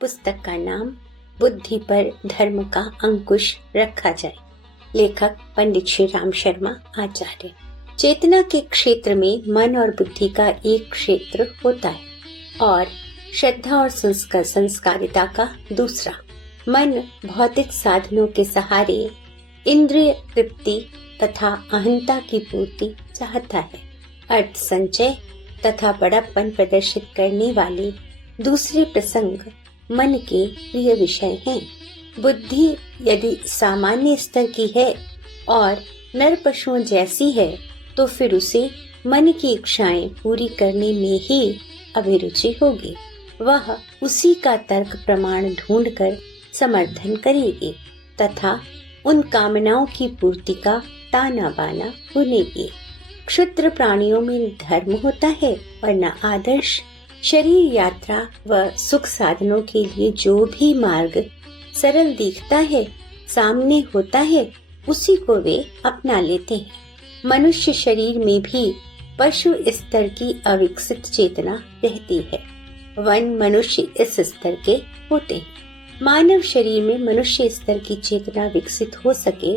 पुस्तक का नाम बुद्धि पर धर्म का अंकुश रखा जाए। लेखक पंडित श्री राम शर्मा आचार्य। चेतना के क्षेत्र में मन और बुद्धि का एक क्षेत्र होता है और श्रद्धा और संस्कारिता का दूसरा। मन भौतिक साधनों के सहारे इंद्रिय तृप्ति तथा अहंता की पूर्ति चाहता है। अर्थ संचय तथा बड़प्पन प्रदर्शित करने वाले दूसरे प्रसंग मन के प्रिय विषय हैं। बुद्धि यदि सामान्य स्तर की है और नर पशुओं जैसी है तो फिर उसे मन की इच्छाएं पूरी करने में ही अभिरुचि होगी। वह उसी का तर्क प्रमाण ढूंढकर समर्थन करेगी तथा उन कामनाओं की पूर्ति का ताना बाना बुनेगी। क्षुद्र प्राणियों में धर्म होता है वरना आदर्श। शरीर यात्रा व सुख साधनों के लिए जो भी मार्ग सरल दिखता है, सामने होता है, उसी को वे अपना लेते हैं। मनुष्य शरीर में भी पशु स्तर की अविकसित चेतना रहती है। वन मनुष्य इस स्तर के होते हैं। मानव शरीर में मनुष्य स्तर की चेतना विकसित हो सके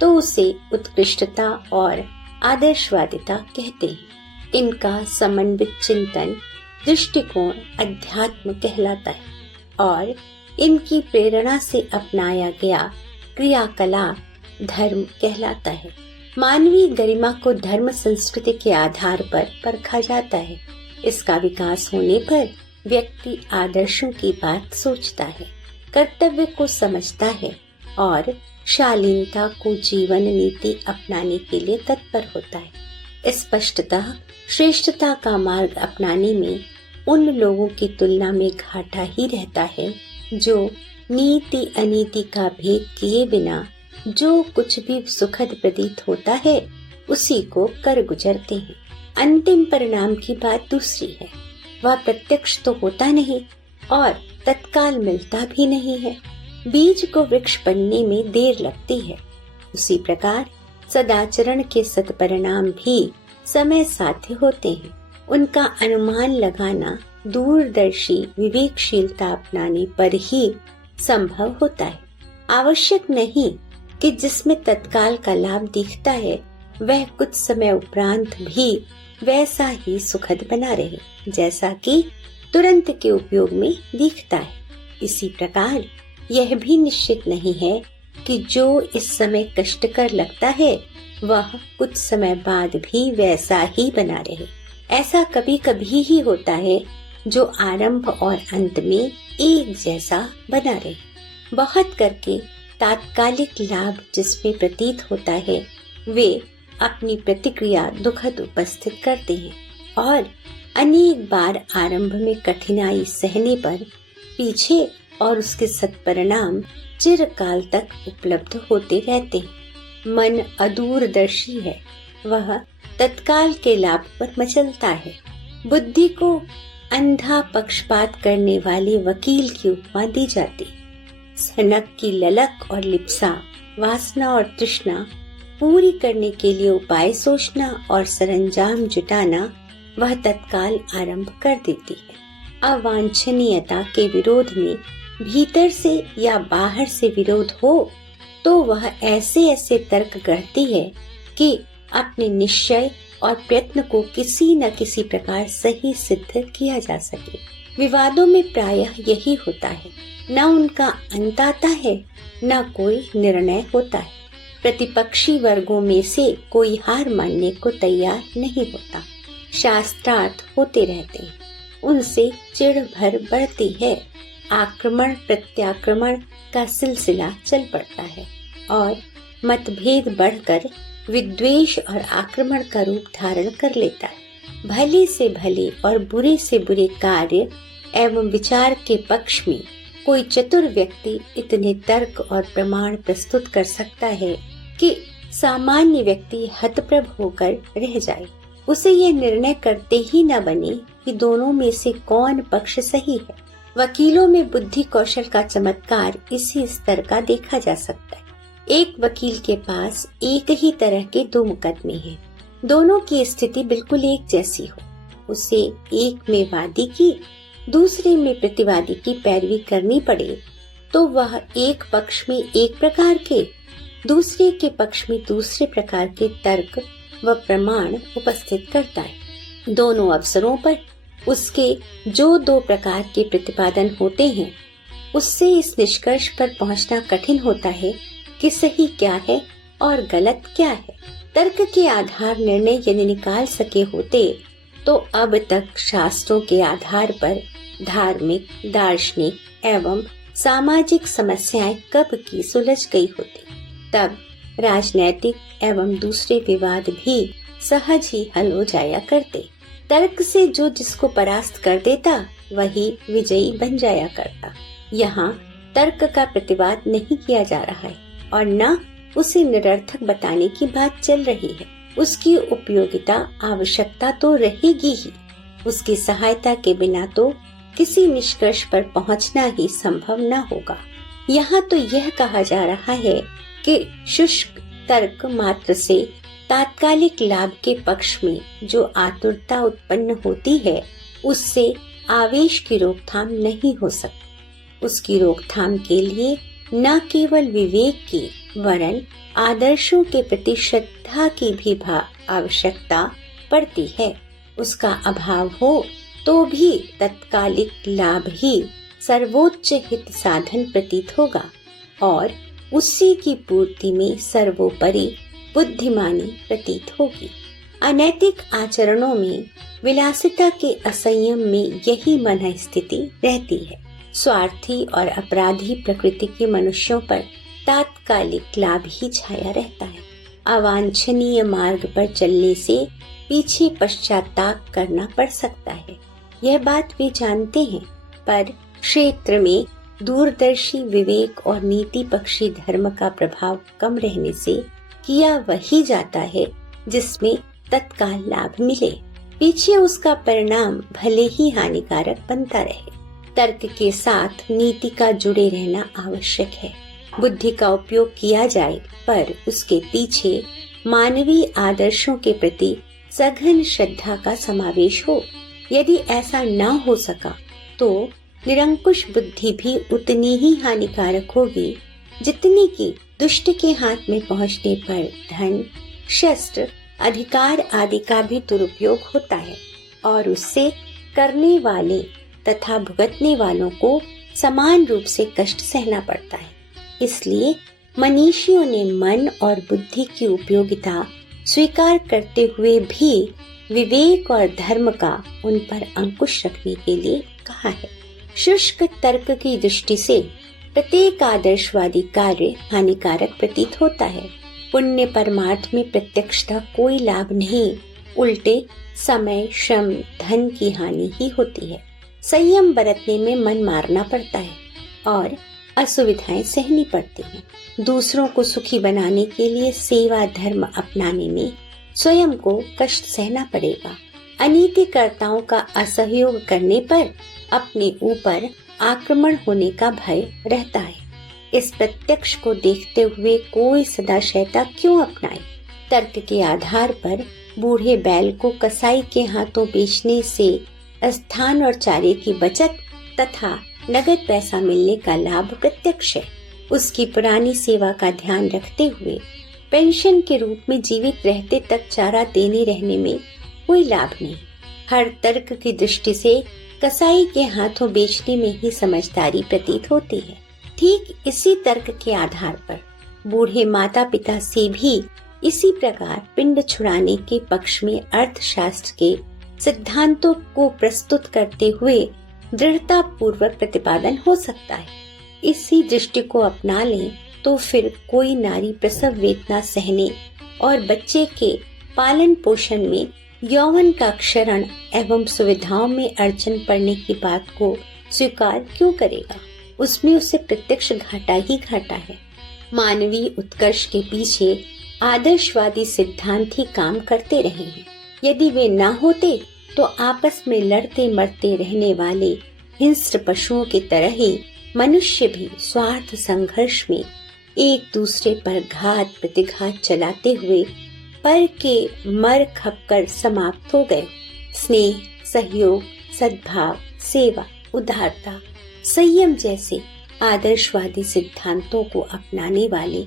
तो उसे उत्कृष्टता और आदर्शवादिता कहते हैं। इनका समन्वित चिंतन दृष्टिकोण अध्यात्म कहलाता है और इनकी प्रेरणा से अपनाया गया क्रियाकलाप धर्म कहलाता है। मानवीय गरिमा को धर्म संस्कृति के आधार पर परखा जाता है। इसका विकास होने पर व्यक्ति आदर्शों की बात सोचता है, कर्तव्य को समझता है और शालीनता को जीवन नीति अपनाने के लिए तत्पर होता है। स्पष्टतः श्रेष्ठता का मार्ग अपनाने में उन लोगों की तुलना में घाटा ही रहता है जो नीति अनीति का भेद किए बिना जो कुछ भी सुखद प्रतीत होता है उसी को कर गुजरते हैं। अंतिम परिणाम की बात दूसरी है। वह प्रत्यक्ष तो होता नहीं और तत्काल मिलता भी नहीं है। बीज को वृक्ष बनने में देर लगती है। उसी प्रकार सदाचरण के सत्परिणाम भी समय साध्य होते हैं। उनका अनुमान लगाना दूरदर्शी विवेकशीलता अपनाने पर ही संभव होता है। आवश्यक नहीं कि जिसमें तत्काल का लाभ दिखता है वह कुछ समय उपरांत भी वैसा ही सुखद बना रहे जैसा कि तुरंत के उपयोग में दिखता है। इसी प्रकार यह भी निश्चित नहीं है कि जो इस समय कष्टकर लगता है वह कुछ समय बाद भी वैसा ही बना रहे। ऐसा कभी कभी ही होता है जो आरंभ और अंत में एक जैसा बना रहे। बहुत करके तात्कालिक लाभ जिसमें प्रतीत होता है वे अपनी प्रतिक्रिया दुखद उपस्थित करते हैं और अनेक बार आरंभ में कठिनाई सहने पर पीछे और उसके सत्परिणाम चिरकाल तक उपलब्ध होते रहते हैं। मन अदूरदर्शी है, वह तत्काल के लाभ पर मचलता है। बुद्धि को अंधा पक्षपात करने वाले वकील की उपमा दी जाती। सनक की ललक और लिप्सा, वासना और तृष्णा पूरी करने के लिए उपाय सोचना और सरंजाम जुटाना वह तत्काल आरंभ कर देती है। अवांछनीयता के विरोध में भीतर से या बाहर से विरोध हो तो वह ऐसे ऐसे तर्क गढ़ती है कि अपने निश्चय और प्रयत्न को किसी न किसी प्रकार सही सिद्ध किया जा सके। विवादों में प्रायः यही होता है। न उनका अंत आता है न कोई निर्णय होता है। प्रतिपक्षी वर्गों में से कोई हार मानने को तैयार नहीं होता। शास्त्रार्थ होते रहते हैं, उनसे चिढ़ भर बढ़ती है। आक्रमण प्रत्याक्रमण का सिलसिला चल पड़ता है और मतभेद बढ़कर विद्वेष और आक्रमण का रूप धारण कर लेता है। भले से भले और बुरे से बुरे कार्य एवं विचार के पक्ष में कोई चतुर व्यक्ति इतने तर्क और प्रमाण प्रस्तुत कर सकता है कि सामान्य व्यक्ति हतप्रभ होकर रह जाए। उसे यह निर्णय करते ही न बने कि दोनों में से कौन पक्ष सही है। वकीलों में बुद्धि कौशल का चमत्कार इसी स्तर का देखा जा सकता है। एक वकील के पास एक ही तरह के दो मुकदमे हैं, दोनों की स्थिति बिल्कुल एक जैसी हो। उसे एक में वादी की दूसरे में प्रतिवादी की पैरवी करनी पड़े तो वह एक पक्ष में एक प्रकार के, दूसरे के पक्ष में दूसरे प्रकार के तर्क व प्रमाण उपस्थित करता है। दोनों अवसरों पर उसके जो दो प्रकार के प्रतिपादन होते हैं, उससे इस निष्कर्ष पर पहुंचना कठिन होता है कि सही क्या है और गलत क्या है। तर्क के आधार निर्णय यदि निकाल सके होते तो अब तक शास्त्रों के आधार पर धार्मिक, दार्शनिक एवं सामाजिक समस्याएं कब की सुलझ गई होती। तब राजनैतिक एवं दूसरे विवाद भी सहज ही हल हो जाया करते। तर्क से जो जिसको परास्त कर देता वही विजयी बन जाया करता। यहाँ तर्क का प्रतिवाद नहीं किया जा रहा है और न उसे निरर्थक बताने की बात चल रही है। उसकी उपयोगिता, आवश्यकता तो रहेगी ही। उसकी सहायता के बिना तो किसी निष्कर्ष पर पहुंचना ही संभव न होगा। यहाँ तो यह कहा जा रहा है कि शुष्क तर्क मात्र से तात्कालिक लाभ के पक्ष में जो आतुरता उत्पन्न होती है, उससे आवेश की रोकथाम नहीं हो सकती। उसकी रोकथाम के लिए न केवल विवेक की वरन आदर्शों के प्रति श्रद्धा की भी आवश्यकता पड़ती है। उसका अभाव हो तो भी तत्कालिक लाभ ही सर्वोच्च हित साधन प्रतीत होगा और उसी की पूर्ति में सर्वोपरि बुद्धिमानी प्रतीत होगी। अनैतिक आचरणों में, विलासिता के असंयम में यही मन स्थिति रहती है। स्वार्थी और अपराधी प्रकृति के मनुष्यों पर तात्कालिक लाभ ही छाया रहता है। अवांछनीय मार्ग पर चलने से पीछे पश्चाताप करना पड़ सकता है, यह बात वे जानते हैं, पर क्षेत्र में दूरदर्शी विवेक और नीति पक्षी धर्म का प्रभाव कम रहने से किया वही जाता है जिसमें तत्काल लाभ मिले। पीछे उसका परिणाम भले ही हानिकारक बनता रहे। तर्क के साथ नीति का जुड़े रहना आवश्यक है। बुद्धि का उपयोग किया जाए पर उसके पीछे मानवीय आदर्शों के प्रति सघन श्रद्धा का समावेश हो। यदि ऐसा न हो सका तो निरंकुश बुद्धि भी उतनी ही हानिकारक होगी जितनी कि दुष्ट के हाथ में पहुंचने पर धन, शस्त्र, अधिकार आदि का भी दुरुपयोग होता है और उससे करने वाले तथा भुगतने वालों को समान रूप से कष्ट सहना पड़ता है। इसलिए मनीषियों ने मन और बुद्धि की उपयोगिता स्वीकार करते हुए भी विवेक और धर्म का उन पर अंकुश रखने के लिए कहा है। शुष्क तर्क की दृष्टि से प्रत्येक आदर्शवादी कार्य हानिकारक प्रतीत होता है। पुण्य परमार्थ में प्रत्यक्षतः कोई लाभ नहीं, उल्टे समय, श्रम, धन की हानि ही होती है। संयम बरतने में मन मारना पड़ता है और असुविधाएं सहनी पड़ती हैं। दूसरों को सुखी बनाने के लिए सेवा धर्म अपनाने में स्वयं को कष्ट सहना पड़ेगा। अनीतिकर्ताओं का असहयोग करने पर अपने ऊपर आक्रमण होने का भय रहता है। इस प्रत्यक्ष को देखते हुए कोई सदाशयता क्यों अपनाए। तर्क के आधार पर बूढ़े बैल को कसाई के हाथों बेचने से स्थान और चारे की बचत तथा नगद पैसा मिलने का लाभ प्रत्यक्ष है। उसकी पुरानी सेवा का ध्यान रखते हुए पेंशन के रूप में जीवित रहते तक चारा देने रहने में कोई लाभ नहीं। हर तर्क की दृष्टि से कसाई के हाथों बेचने में ही समझदारी प्रतीत होती है। ठीक इसी तर्क के आधार पर बूढ़े माता पिता से भी इसी प्रकार पिंड छुड़ाने के पक्ष में अर्थशास्त्र के सिद्धांतों को प्रस्तुत करते हुए दृढ़ता पूर्वक प्रतिपादन हो सकता है। इसी दृष्टि को अपना लें तो फिर कोई नारी प्रसव वेदना सहने और बच्चे के पालन पोषण में यौवन का क्षरण एवं सुविधाओं में अड़चन पड़ने की बात को स्वीकार क्यों करेगा। उसमें उसे प्रत्यक्ष घाटा ही घाटा है। मानवीय उत्कर्ष के पीछे आदर्शवादी सिद्धांत ही काम करते रहे हैं। यदि वे न होते तो आपस में लड़ते मरते रहने वाले हिंस्र पशुओं की तरह ही मनुष्य भी स्वार्थ संघर्ष में एक दूसरे पर घात प्रतिघात चलाते हुए पर के मर खप कर समाप्त हो गए। स्नेह, सहयोग, सद्भाव, सेवा, उदारता, संयम जैसे आदर्शवादी सिद्धांतों को अपनाने वाले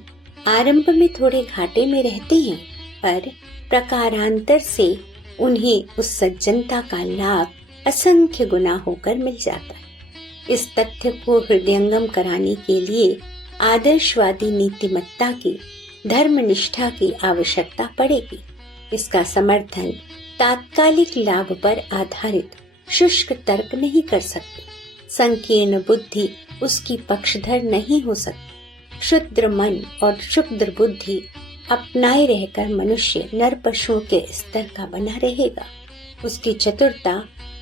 आरंभ में थोड़े घाटे में रहते हैं, पर प्रकारांतर से उन्हें उस सज्जनता का लाभ असंख्य गुना होकर मिल जाता है। इस तथ्य को हृदयंगम कराने के लिए आदर्शवादी नीतिमत्ता की, धर्मनिष्ठा की आवश्यकता पड़ेगी। इसका समर्थन तात्कालिक लाभ पर आधारित शुष्क तर्क नहीं कर सकते। संकीर्ण बुद्धि उसकी पक्षधर नहीं हो सकती। शुद्र मन और क्षुद्र बुद्धि अपनाए रहकर मनुष्य नर पशुओं के स्तर का बना रहेगा। उसकी चतुरता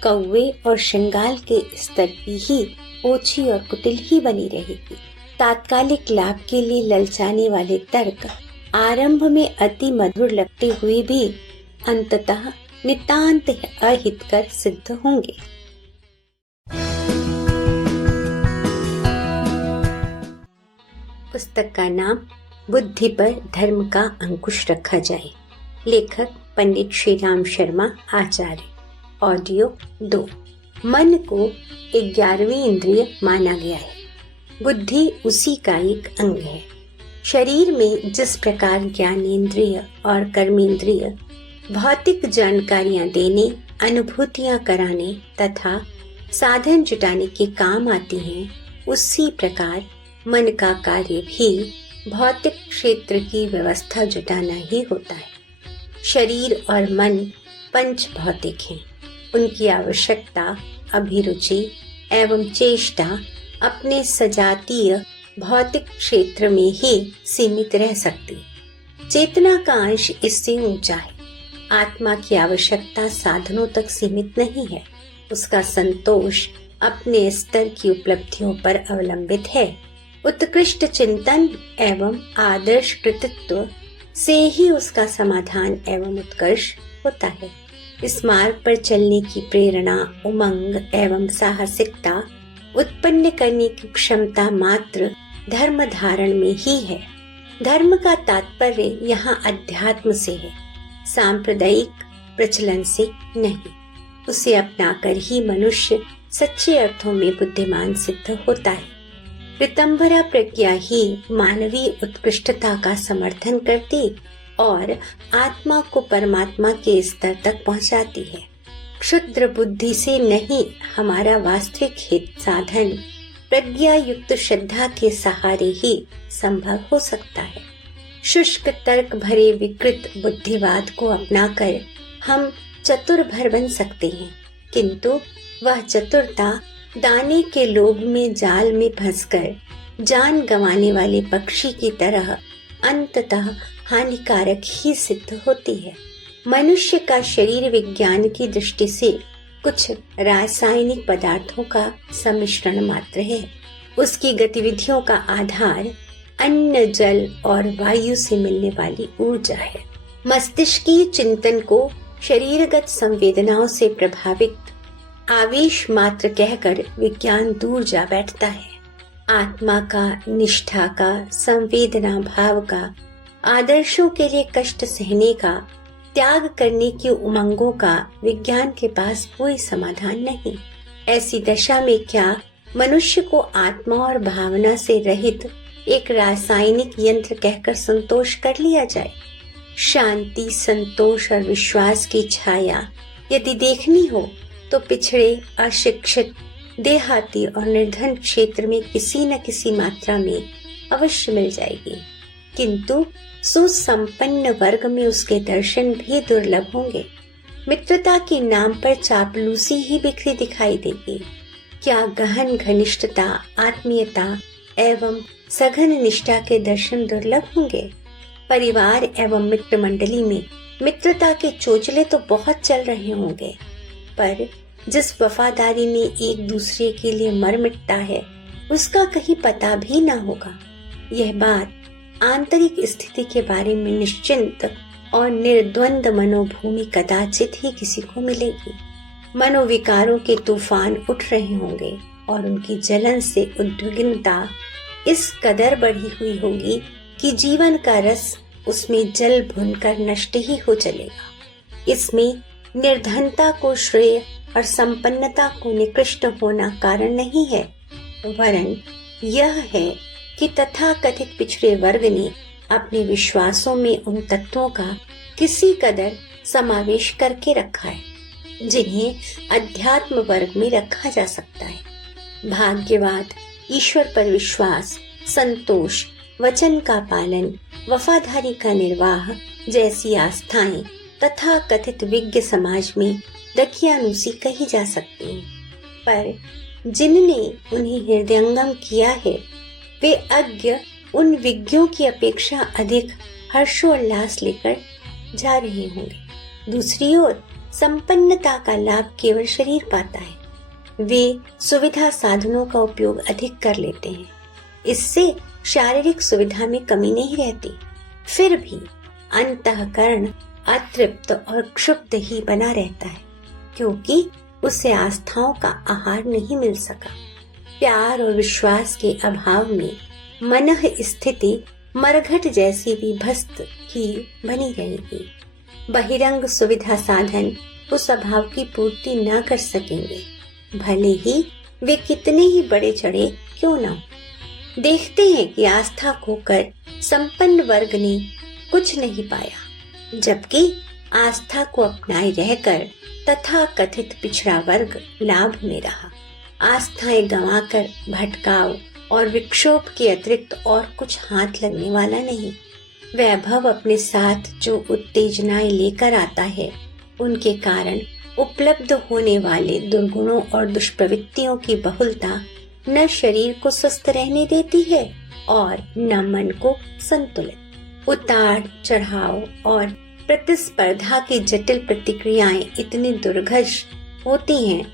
कौवे और श्रृंगाल के स्तर की ही ओछी और कुटिल ही बनी रहेगी। तात्कालिक लाभ के लिए ललचाने वाले तर्क आरंभ में अति मधुर लगते हुए भी अंततः नितांत अहितकर सिद्ध होंगे। पुस्तक का नाम बुद्धि पर धर्म का अंकुश रखा जाए। लेखक पंडित श्री राम शर्मा, आचार्य। ऑडियो 2। मन को 11वीं इंद्रिय माना गया है। बुद्धि उसी का एक अंग है। शरीर में जिस प्रकार ज्ञानेंद्रिय और कर्मेंद्रिय भौतिक जानकारियां देने, अनुभूतियां कराने तथा साधन जुटाने के काम आती हैं, उसी प्रकार मन का कार्य भी भौतिक क्षेत्र की व्यवस्था जुटाना ही होता है। शरीर और मन पंच भौतिक हैं। उनकी आवश्यकता, अभिरुचि एवं चेष्टा अपने सजातीय भौतिक क्षेत्र में ही सीमित रह सकती। चेतना का अंश इससे ऊंचा है। आत्मा की आवश्यकता साधनों तक सीमित नहीं है। उसका संतोष अपने स्तर की उपलब्धियों पर अवलंबित है। उत्कृष्ट चिंतन एवं आदर्श कृतित्व से ही उसका समाधान एवं उत्कर्ष होता है। इस मार्ग पर चलने की प्रेरणा, उमंग एवं साहसिकता उत्पन्न करने की क्षमता मात्र धर्म धारण में ही है। धर्म का तात्पर्य यहाँ अध्यात्म से है, सांप्रदायिक प्रचलन से नहीं। उसे अपनाकर ही मनुष्य सच्चे अर्थों में बुद्धिमान सिद्ध होता है। ऋतंभरा प्रज्ञा ही मानवीय उत्कृष्टता का समर्थन करती और आत्मा को परमात्मा के स्तर तक पहुंचाती है। क्षुद्र बुद्धि से नहीं, हमारा वास्तविक हित साधन प्रज्ञा युक्त श्रद्धा के सहारे ही संभव हो सकता है। शुष्क तर्क भरे विकृत बुद्धिवाद को अपनाकर हम चतुर भर बन सकते हैं, किंतु वह चतुरता दाने के लोभ में जाल में फंसकर जान गंवाने वाले पक्षी की तरह अंततः हानिकारक ही सिद्ध होती है। मनुष्य का शरीर विज्ञान की दृष्टि से कुछ रासायनिक पदार्थों का सम्मिश्रण मात्र है। उसकी गतिविधियों का आधार अन्न, जल और वायु से मिलने वाली ऊर्जा है। मस्तिष्कीय चिंतन को शरीरगत संवेदनाओं से प्रभावित आवेश मात्र कहकर विज्ञान दूर जा बैठता है। आत्मा का, निष्ठा का, संवेदना भाव का, आदर्शों के लिए कष्ट सहने का, त्याग करने की उमंगों का विज्ञान के पास कोई समाधान नहीं। ऐसी दशा में क्या मनुष्य को आत्मा और भावना से रहित एक रासायनिक यंत्र कहकर संतोष कर लिया जाए? शांति, संतोष और विश्वास की छाया यदि देखनी हो तो पिछड़े, अशिक्षित, देहाती और निर्धन क्षेत्र में किसी न किसी मात्रा में अवश्य मिल जाएगी, किंतु सुसंपन्न वर्ग में उसके दर्शन भी दुर्लभ होंगे। मित्रता के नाम पर चापलूसी ही बिखरी दिखाई देगी। क्या गहन घनिष्ठता, आत्मीयता एवं सघन निष्ठा के दर्शन दुर्लभ होंगे? परिवार एवं मित्र मंडली में मित्रता के चोचले तो बहुत चल रहे होंगे, पर जिस वफादारी में एक दूसरे के लिए मर मिटता है, उसका कहीं पता भी ना होगा। यह बात आंतरिक स्थिति के बारे में निश्चिंत और निर्द्वंद मनोभूमि कदाचित ही किसी को मिलेगी। मनोविकारों के तूफान उठ रहे होंगे और उनकी जलन से उद्विग्नता इस कदर बढ़ी हुई होगी कि जीवन का रस उसमें जल भुनकर नष्ट ही हो चलेगा। इसमें निर्धनता को श्रेय और संपन्नता को निकृष्ट होना कारण नहीं है, वरन यह है कि तथाकथित पिछड़े वर्ग ने अपने विश्वासों में उन तत्वों का किसी कदर समावेश करके रखा है जिन्हें अध्यात्म वर्ग में रखा जा सकता है। भाग्यवाद, ईश्वर पर विश्वास, संतोष, वचन का पालन, वफादारी का निर्वाह जैसी आस्थाएं तथा कथित विज्ञ समाज में दकियानूसी कही जा सकती हैं, पर जिनने उन्हें हृदयंगम किया है वे अज्ञ उन विज्ञों की अपेक्षा अधिक हर्षोल्लास लेकर जा रहे होंगे। दूसरी ओर संपन्नता का लाभ केवल शरीर पाता है। वे सुविधा साधनों का उपयोग अधिक कर लेते हैं, इससे शारीरिक सुविधा में कमी नहीं रहती। फिर भी अंतःकरण अतृप्त और क्षुब्ध ही बना रहता है, क्योंकि उसे आस्थाओं का आहार नहीं मिल सका। प्यार और विश्वास के अभाव में मनः स्थिति मरघट जैसी विभस्त ही बनी रहेगी। बहिरंग सुविधा साधन उस अभाव की पूर्ति न कर सकेंगे, भले ही वे कितने ही बड़े चढ़े क्यों न हो। देखते हैं कि आस्था खोकर संपन्न वर्ग ने कुछ नहीं पाया, जबकि आस्था को अपनाए रहकर तथा कथित पिछड़ा वर्ग लाभ में रहा। आस्थाएं गंवाकर भटकाव और विक्षोभ के अतिरिक्त और कुछ हाथ लगने वाला नहीं। वैभव अपने साथ जो उत्तेजनाएं लेकर आता है, उनके कारण उपलब्ध होने वाले दुर्गुणों और दुष्प्रवृत्तियों की बहुलता न शरीर को स्वस्थ रहने देती है और न मन को संतुलित। उतार चढ़ाव और प्रतिस्पर्धा की जटिल प्रतिक्रियाएं इतनी दुर्घर्ष होती हैं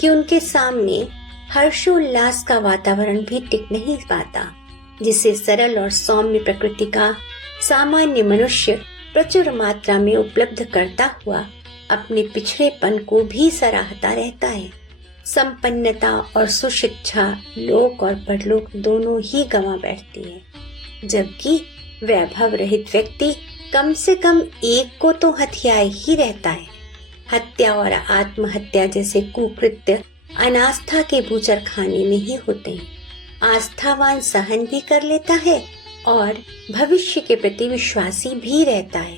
कि उनके सामने हर्षोल्लास का वातावरण भी टिक नहीं पाता, जिसे सरल और सौम्य प्रकृति का सामान्य मनुष्य प्रचुर मात्रा में उपलब्ध करता हुआ अपने पिछड़ेपन को भी सराहता रहता है। संपन्नता और सुशिक्षा लोक और परलोक दोनों ही गंवा बैठती है, जबकि वैभव रहित व्यक्ति कम से कम एक को तो हथियाए ही रहता है। हत्या और आत्महत्या जैसे कुकृत्य अनास्था के बूचर खाने में ही होते हैं। आस्थावान सहन भी कर लेता है और भविष्य के प्रति विश्वासी भी रहता है,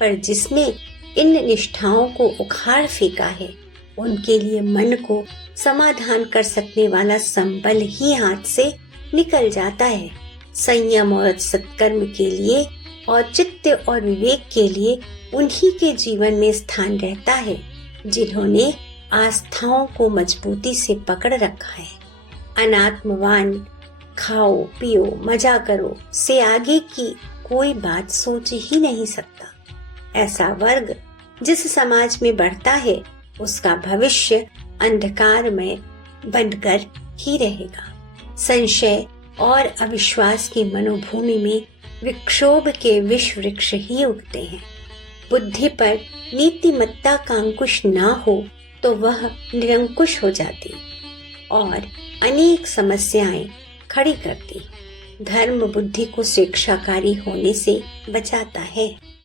पर जिसने इन निष्ठाओं को उखाड़ फेंका है, उनके लिए मन को समाधान कर सकने वाला संबल ही हाथ से निकल जाता है। संयम और सत्कर्म के लिए औचित्य और विवेक के लिए उन्हीं के जीवन में स्थान रहता है जिन्होंने आस्थाओं को मजबूती से पकड़ रखा है। अनात्मवान खाओ पियो मजा करो से आगे की कोई बात सोच ही नहीं सकता। ऐसा वर्ग जिस समाज में बढ़ता है, उसका भविष्य अंधकार में बनकर ही रहेगा। संशय और अविश्वास की मनोभूमि में विक्षोभ के विष वृक्ष ही उगते हैं। बुद्धि पर नीतिमत्ता का अंकुश ना हो तो वह निरंकुश हो जाती और अनेक समस्याएं खड़ी करती। धर्म बुद्धि को शिक्षाकारी होने से बचाता है।